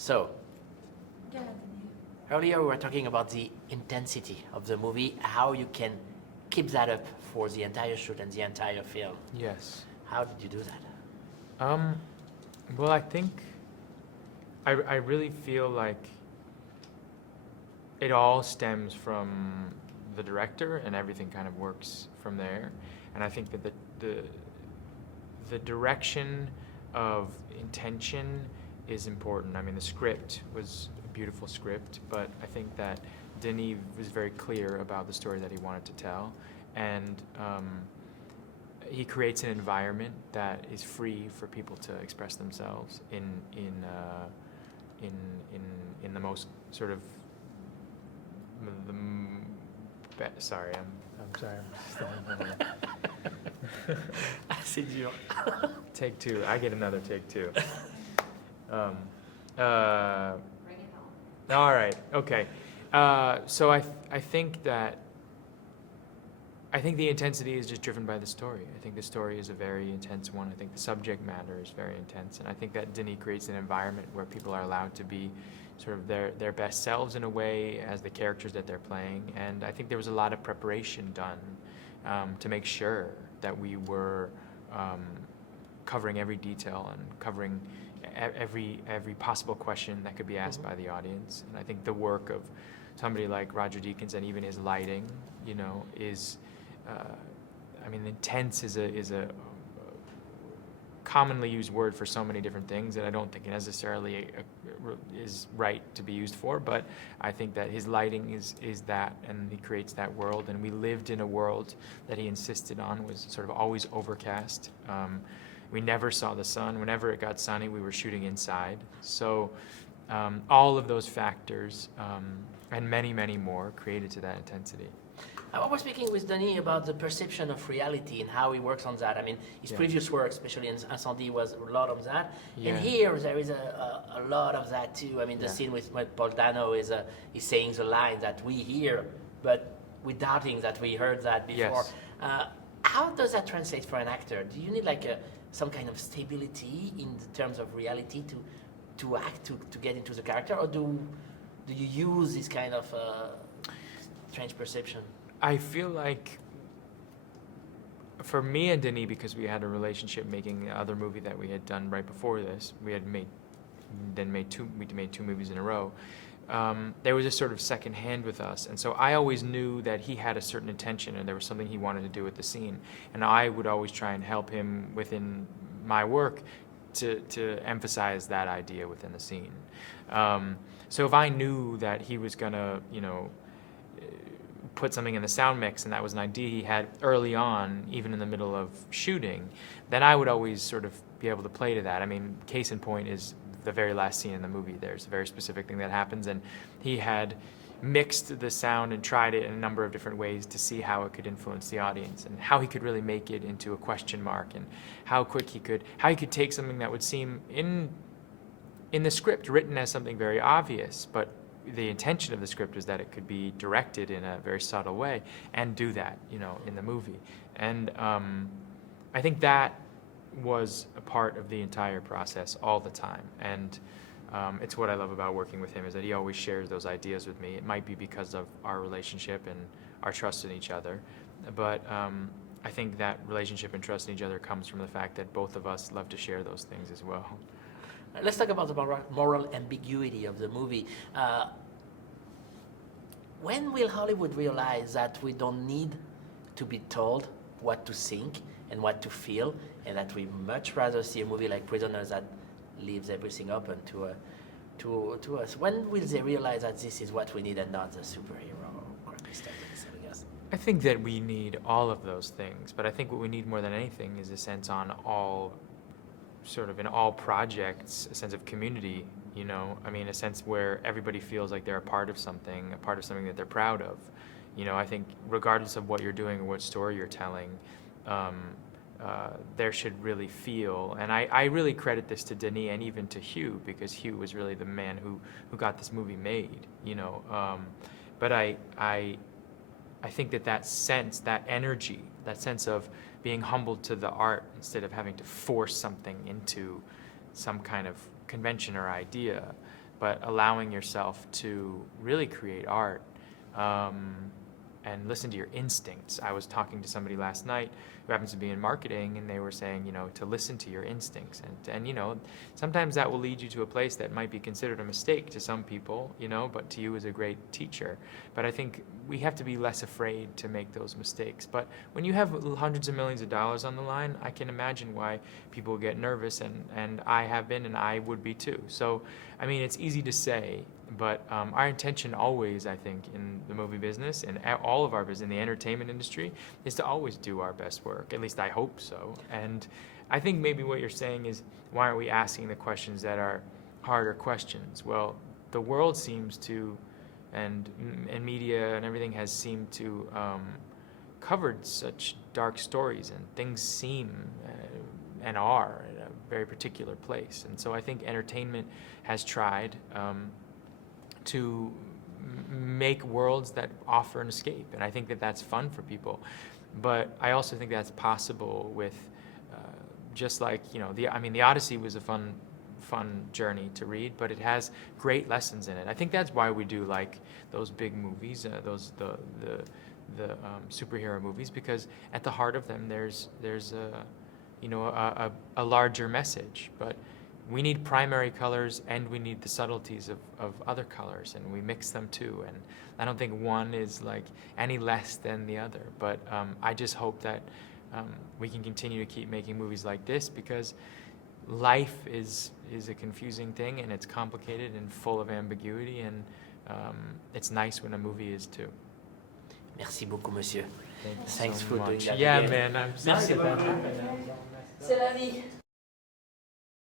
So, Yeah. earlier we were talking about the intensity of the movie, how you can keep that up for the entire shoot and the entire film. Yes. How did you do that? Well, I think I really feel like it all stems from the director, and everything kind of works from there. And I think that the direction of intention is important. I mean, the script was a beautiful script, but I think that Denis was very clear about the story that he wanted to tell, and he creates an environment that is free for people to express themselves in the most sort of sorry, I'm sorry. C'est dur. Take two. I get another take two. Bring it home. All right. Okay. So I think the intensity is just driven by the story. I think the story is a very intense one. I think the subject matter is very intense, and I think that Denis creates an environment where people are allowed to be sort of their best selves in a way as the characters that they're playing. And I think there was a lot of preparation done to make sure that we were covering every detail and covering every possible question that could be asked by the audience. And I think the work of somebody like Roger Deakins, and even his lighting, is intense is a commonly used word for so many different things that I don't think it necessarily is right to be used for, but I think that his lighting is that, and he creates that world. And we lived in a world that he insisted on was sort of always overcast. We never saw the sun. Whenever it got sunny, we were shooting inside. So all of those factors and many, many more created to that intensity. I was speaking with Denis about the perception of reality and how he works on that. I mean, his previous work, especially in Incendie, was a lot of that. Yeah. And here there is a lot of that too. I mean, the scene with Paul Dano is saying the line that we hear, but we're doubting that we heard that before. Yes. How does that translate for an actor? Do you need like some kind of stability in terms of reality to act, to get into the character, or do you use this kind of strange perception? I feel like for me and Denis, because we had a relationship making the other movie that we had done right before this, we made two movies in a row. There was a sort of second hand with us, and so I always knew that he had a certain intention and there was something he wanted to do with the scene, and I would always try and help him within my work to emphasize that idea within the scene. So if I knew that he was gonna, put something in the sound mix, and that was an idea he had early on, even in the middle of shooting, then I would always sort of be able to play to that. I mean, case in point is the very last scene in the movie. There's a very specific thing that happens, and he had mixed the sound and tried it in a number of different ways to see how it could influence the audience and how he could really make it into a question mark, and how he could take something that would seem in the script written as something very obvious, but the intention of the script is that it could be directed in a very subtle way, and do that, in the movie. And I think that was a part of the entire process all the time. And it's what I love about working with him, is that he always shares those ideas with me. It might be because of our relationship and our trust in each other, but I think that relationship and trust in each other comes from the fact that both of us love to share those things as well. Let's talk about the moral ambiguity of the movie. When will Hollywood realize that we don't need to be told what to think and what to feel, and that we much rather see a movie like Prisoners that leaves everything open to us? When will they realize that this is what we need and not the superhero crappy stuff that they're selling us? I think that we need all of those things, but I think what we need more than anything is a sense in all projects, a sense of community, a sense where everybody feels like they're a part of something that they're proud of. I think regardless of what you're doing or what story you're telling, there should really feel, and I really credit this to Denis and even to Hugh, because Hugh was really the man who got this movie made, but I think that sense, that energy, that sense of being humbled to the art instead of having to force something into some kind of convention or idea, but allowing yourself to really create art and listen to your instincts. I was talking to somebody last night who happens to be in marketing, and they were saying, you know, to listen to your instincts. And you know, sometimes that will lead you to a place that might be considered a mistake to some people, you know, but to you is a great teacher. But I think we have to be less afraid to make those mistakes. But when you have hundreds of millions of dollars on the line, I can imagine why people get nervous, and I have been, and I would be too. So, I mean, it's easy to say, but our intention always, I think, in the movie business and all of our business, in the entertainment industry, is to always do our best work. At least I hope so. And I think maybe what you're saying is, why aren't we asking the questions that are harder questions? Well, the world seems to, and media and everything has seemed to covered such dark stories, and things seem and are in a very particular place. And so I think entertainment has tried to make worlds that offer an escape, and I think that that's fun for people. But I also think that's possible with just like, you know, the Odyssey was a fun journey to read, but it has great lessons in it. I think that's why we do like those big movies, the superhero movies, because at the heart of them there's a larger message. But we need primary colors, and we need the subtleties of other colors, and we mix them too. And I don't think one is like any less than the other. But I just hope that we can continue to keep making movies like this, because life is a confusing thing, and it's complicated and full of ambiguity, and it's nice when a movie is too. Merci beaucoup, monsieur. Thank you Thanks so for doing much. that Yeah, again. man. Merci beaucoup. C'est la vie.